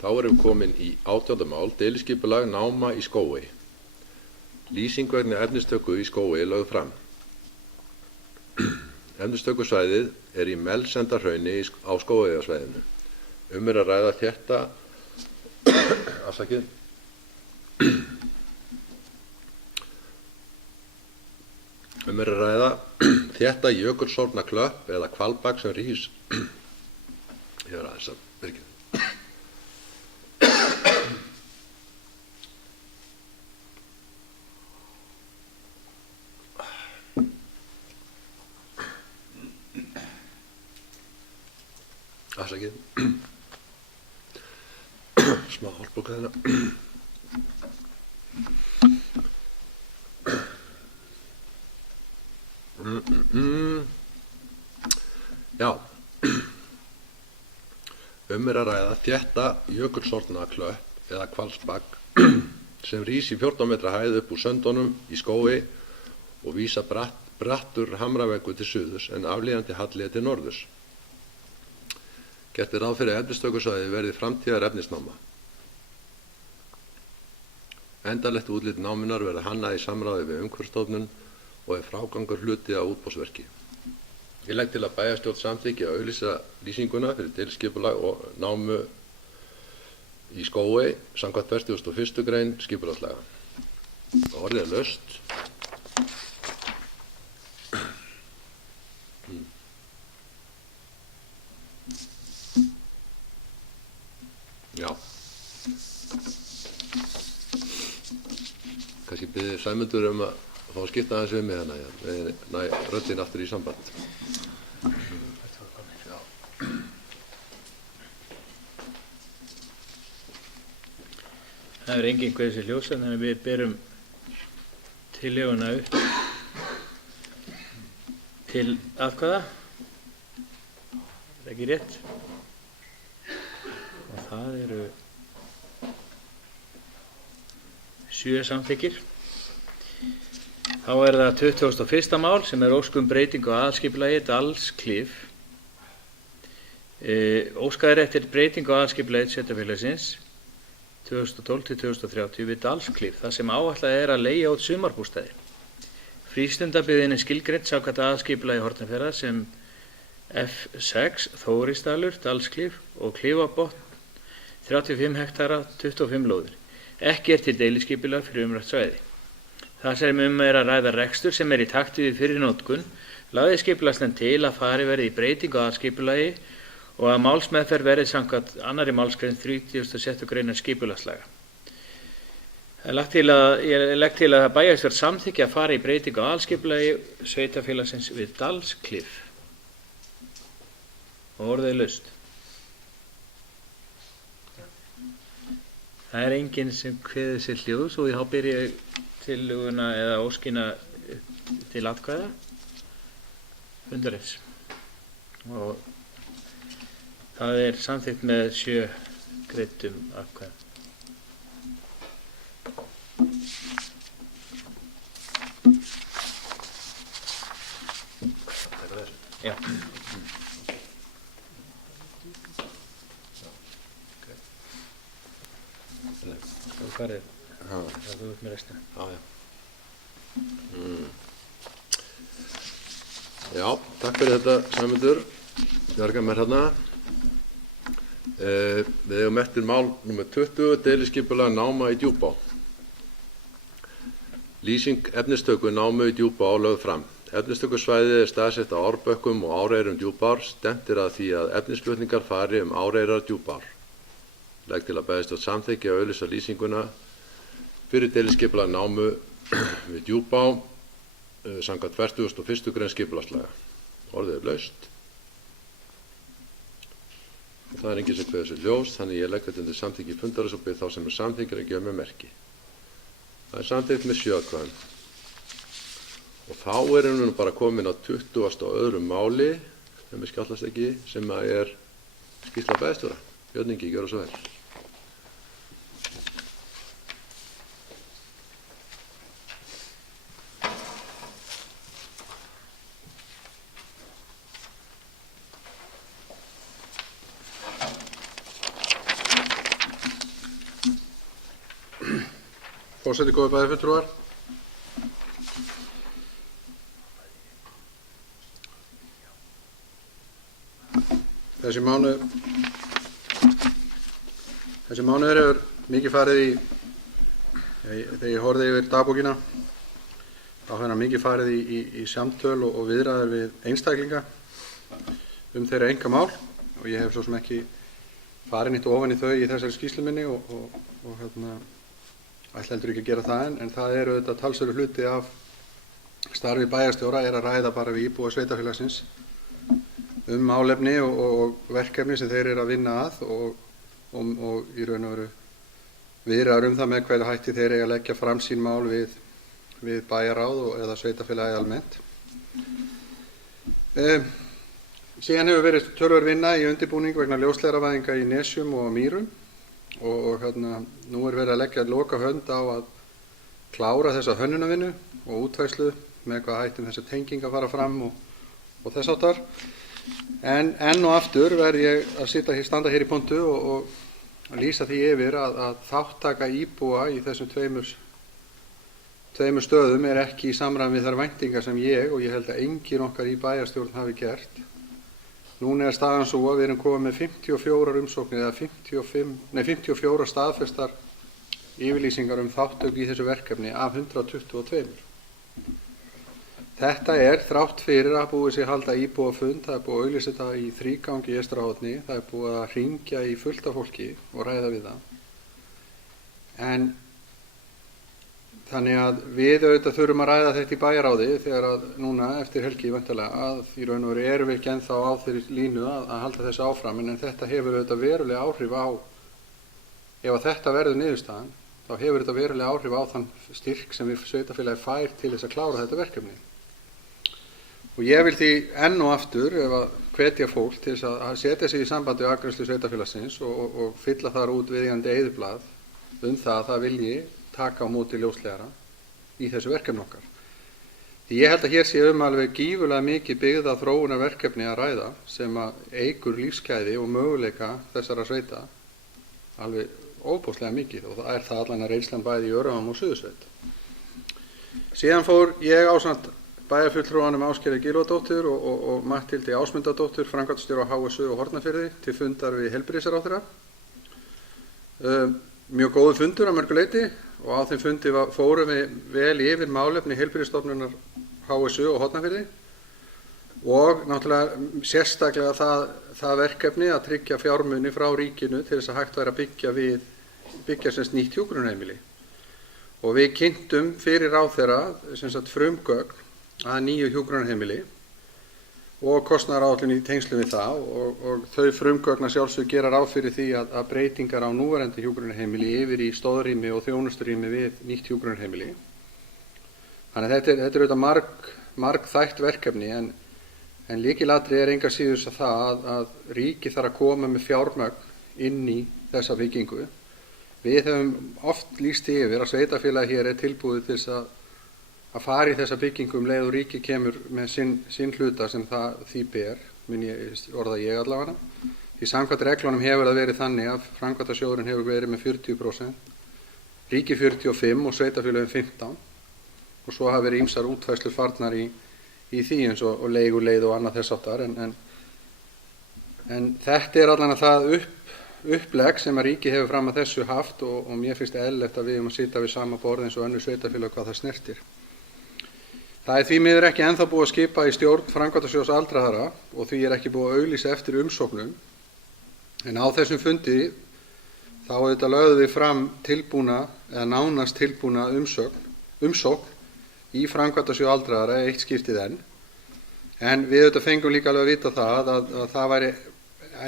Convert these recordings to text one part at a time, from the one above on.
Þá erum við komin í 18. mál, deiliskipulag náma í skógi. Lýsing vegna efnistöku í skógi lögð fram. Efnistökusvæðið er í Melsendarhrauni á Skógeyjarsvæðinu. Er að ræða þétta þétta jökulsorfna klöpp eða hvalbak sem rís ég er aðeins að byrja afsakið smá hálfbóka þarna Já, er að ræða þétta jökulsorfna klöpp eða hvalbak sem rís í 14 metra hæð upp úr söndunum í skógi og vísa brattur hamraveggur til suðurs en aflíðandi halli til norðurs. Gert er ráð fyrir að efnistökusvæðið verði framtíðar efnisnáma. Endanlegt útlit námunnar verði hannað í samráði við Umhverfisstofnun og er frágangur hluti af útboðsverki. Ég legg til að bæjarstjórn samþykki að auglýsa lýsinguna fyrir deiliskipulag og námu í skógi samkvæmt 41. grein skipulagslaga. Orðið er laust. Já. Kannski biðið Sæmundur að fá að skipta aðeins við mig hérna, næ röddin aftur í samband. Það er engin hvað þessi ljósa, þannig við berum tillöguna upp til atkvæða. Er ekki rétt? Og það eru 7 samþykkir. Þá er það 21. mál sem er ósk breytingu á aðalskipulagi Dalsklif. Óskað er eftir breytingu á aðalskipulagi sveitarfélagsins 2012 til 2030 við Dalsklif, þar sem áætlað er að leigja út sumarbústaði. Frístundabyggðin er skilgreind samkvæmt aðalskipulagi Hornafjarðar sem F6 Þórisdalur, Dalsklif og Klifabotn 35 hektara, 25 lóðir. Ekki er til deiliskipulag fyrir umrætt svæði. Þar sem er að ræða rekstur sem er í takti við fyrri notkun, lagði skipulagsnefnd til að farið verði í breytingu á aðalskipulagi og að málsmeðferð verði samkvæmt 2. málsgrein 36. greinar skipulagslaga. Ég legg til að bæjarstjórn samþykki að fara í breytingu á aðalskipulagi sveitarfélagsins við Dalsklif. Og orðið er laust. Það er enginn sem kveður sér hljóðs og þá byrja ég tillöguna eða óskina til atkvæða. Fundarins. Og það er samþykkt með 7 greiddum atkvæðum. Já. Hvað er það? Þú ert með restina. Já, takk fyrir þetta Sæmundur. Bjarga mér hérna. Við eigum eftir mál nr. 20, deiliskipulag náma í Djúpá. Lýsing efnistöku námu í Djúpá lögð fram. Efnistökusvæðið er staðsett á Árbökkum og Áreyrum Djúpár. Stefnt er að því að efnisflutningar fari Áreyrar Djúpár. Legg til að bæjarstjórn samþykki að auglýsa lýsinguna fyrir deiliskipulag námu við Djúpá samkvæmt 41. grein skipulagslaga. Orðið er laust. Það er enginn sem kveður sér hljóðs, þannig ég legg þetta undir samþykki fundarins og bið þá sem er samþykkir að gefa mér merki. Það er samþykkt með 7 atkvæðum. Og þá erum við nú bara komin á 20. og öðru máli, ef mér skjáttlast ekki, sem er skýrsla bæjarstjóra. Björn Ingi, gjörðu svo vel. Forseti, góðir bæjarfulltrúar. Þessi mánuður hefur mikið farið þegar ég horfði yfir dagbókina, þá hefur hann mikið farið í samtöl og viðræður við einstaklinga þeirra einkamál og ég hef svo sem ekki farið nýtt ofan í þau í þessari skýrslu minni og ætla heldur ekki að gera það en það eru auðvitað talsverður hluti af starfi bæjarstjóra að ræða bara við íbúa sveitarfélagsins málefni og verkefni sem þeir eru að vinna að og í raun og veru viðræður það með hverju hætti þeir eiga að leggja fram sín mál við bæjarráð eða sveitarfélagi almennt. Síðan hefur verið töluverð vinna í undirbúning vegna ljósleiðaravæðinga í Nesjum og Mýrum og nú er verið að leggja lokahönd á að klára þessa hönnunarvinnu og útfærslu með hvað hættum þessa tenging að fara fram og þess háttar. En enn og aftur verð ég að standa hér í pontu og lýsa því yfir að þáttaka íbúa í þessum tveimur stöðum er ekki í samræmi við þær væntingar sem ég held að enginn okkar í bæjarstjórn hafi gert. Núna er staðan svo að við erum komið með 54 umsóknir eða 54 staðfestar yfirlýsingar þátttöku í þessu verkefni af 122. Þetta er þrátt fyrir að búið sé halda íbúafund, það er búið að auglýsa þetta í þrígangi í Eystrahorni, það er búið að hringja í fullt af fólki og ræða við það. En þannig að við auðvitað þurfum að ræða þetta í bæjarráði þegar að núna eftir helgi væntanlega að í raun og veru erum við ekki ennþá á þeirri línu að halda þessu áfram en þetta hefur auðvitað verulega áhrif á, ef að þetta verður niðurstaðan, þá hefur þetta verulega áhrif á þann styrk sem við sveitarfélagi fær til þess að klára þetta verkefni. Og ég vil því enn og aftur hvetja fólk til þess að setja sig í sambandi við afgreiðslu sveitarfélagsins og fylla þar út viðeigandi eyðublað það að það vilji taka á móti ljósleiðara í þessu verkefni okkar. Því ég held að hér sé alveg gífurlega mikið byggða þróunarverkefni að ræða sem að eykur lífsgæði og möguleika þessara sveita alveg óbúslega mikið og það er það allan að reynslan bæði í Öræfum og Suðursveit. Síðan fór ég ásamt bæjarfulltrúanum Ásgerði Gylfadóttur og Matthildi Ásmundardóttur, framkvæmdastjóra á HSU og Hornafirði til fundar við heilbrigðisráðherra. Mjög góður fundur að mörgu leyti og á þeim fundi fórum við vel yfir málefni heilbrigðisstofnunar HSU og Hornafirði og náttúrulega sérstaklega það verkefni að tryggja fjármuni frá ríkinu til þess að hægt væri að byggja sem nýtt hjúkrunarheimili. Og við kynntum fyrir ráðherra frumgögn að nýju hjúkrunarheimili og kostnaðaráætlun í tengslum við það og þau frumgögn að sjálfsögðu gera ráð fyrir því að breytingar á núverandi hjúkrunarheimili yfir í stóðrými og þjónusturými við nýtt hjúkrunarheimili. Þannig að þetta er auðvitað margþætt verkefni en lykilatriði er engu að síður það að ríkið þarf að koma með fjármagn inn í þessa byggingu. Við höfum oft lýst yfir að sveitarfélagið hér er tilbúið til þess að fara í þessa byggingu leið og ríkið kemur með sinn hluta sem því ber, orða ég allavega. Því samkvæmt reglunum hefur það verið þannig að framkvæmdasjóðurinn hefur verið með 40%, ríkið 45% og sveitarfélögin 15% og svo hafa verið ýmsar útfærslur farnar í því eins og leiguleið og annað þess háttar en þetta er allan að það upplegg sem að ríkið hefur fram að þessu haft og mér finnst eðlilegt að við að sitja við sama borð eins og önnur sveitarfélög hvað það snertir. Það er því miður ekki ennþá búið að skipa í stjórn Framkvæmdasjóðs aldraðra og því er ekki búið að auglýsa eftir umsóknum en á þessum fundi þá auðvitað lögðum við fram tilbúna eða nánast tilbúna umsókn í Framkvæmdasjóð aldraðra eitt skiptið en við auðvitað fengum líka alveg að vita það að það væri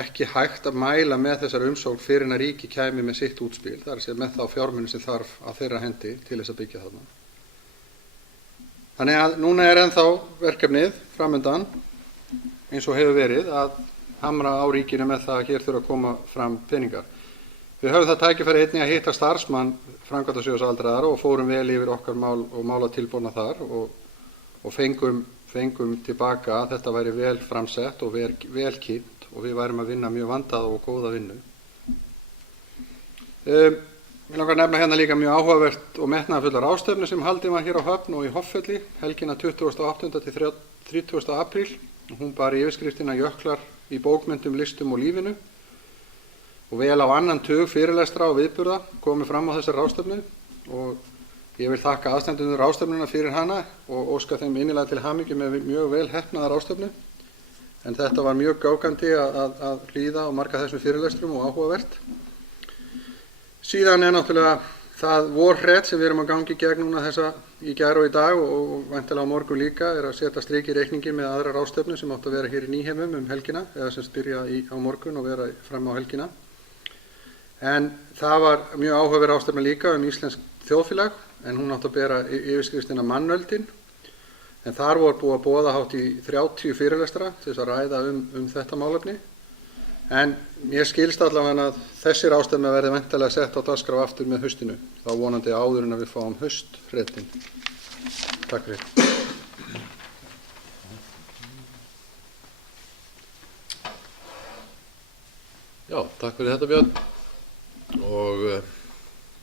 ekki hægt að mæla með þessar umsókn fyrir en að ríki kæmi með sitt útspil, það er að segja með þá fjármuni sem þarf að þeirra hendi til þess að byggja þarna. Þannig að núna er ennþá verkefnið framundan eins og hefur verið að hamra á ríkinu með það að hér þurfa að koma fram peningar. Við höfum það tækifæri einnig að hitta starfsmann Framkvæmdasjóðs aldraðra og fórum vel yfir okkar mál og málatilbúna þar og fengum tilbaka að þetta væri vel framsett og vel kynnt og við værum að vinna mjög vandaða og góða vinnu. Mér langar að nefna hérna líka mjög áhugavert og metnaðarfullar ráðstefnu sem haldin var hér á Höfn og í Hoffelli helgina 28. til 30. apríl. Hún bar yfirskriftina Jöklar í bókmenntum, listum og lífinu og vel á annan tug fyrirlestra og viðburða komið fram á þessari ráðstefnu og ég vil þakka aðstandendum ráðstefnuna fyrir hana og óska þeim innilega til hamingju með mjög vel heppnaða ráðstefnu. En þetta var mjög gákandi að hlýða á marga þessum fyrirlestrum og áhugavert. Síðan náttúrulega það vorhret sem við erum að gangi gegn núna þessa í gær og í dag og væntanlega á morgun líka að setja strik í reikningin með aðra ráðstefnu sem átt að vera hér í Nýheimum helgina eða sem byrja á morgun og vera fram á helgina. En það var mjög áhugaverð ráðstefna líka íslensk þjóðfélag en hún átt að bera yfirskriftina Mannöldin. En þar voru búið að boða hátt í 30 fyrirlestra til þess að ræða þetta málefni. En ég skilst allavega að þessi ráðstefna verði væntanlega sett á dagskrá aftur með haustinu. Þá vonandi áður en að við fáum haustfréttin. Takk fyrir. Já, takk fyrir þetta Björn. Og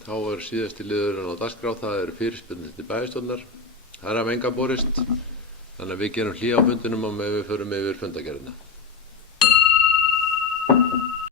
þá síðasti liðurinn á dagskrá, það eru fyrirspurnir til bæjarstjórnar. Það hafa engar borist, þannig að við gerum hlé á fundinum og við förum yfir fundargerðina.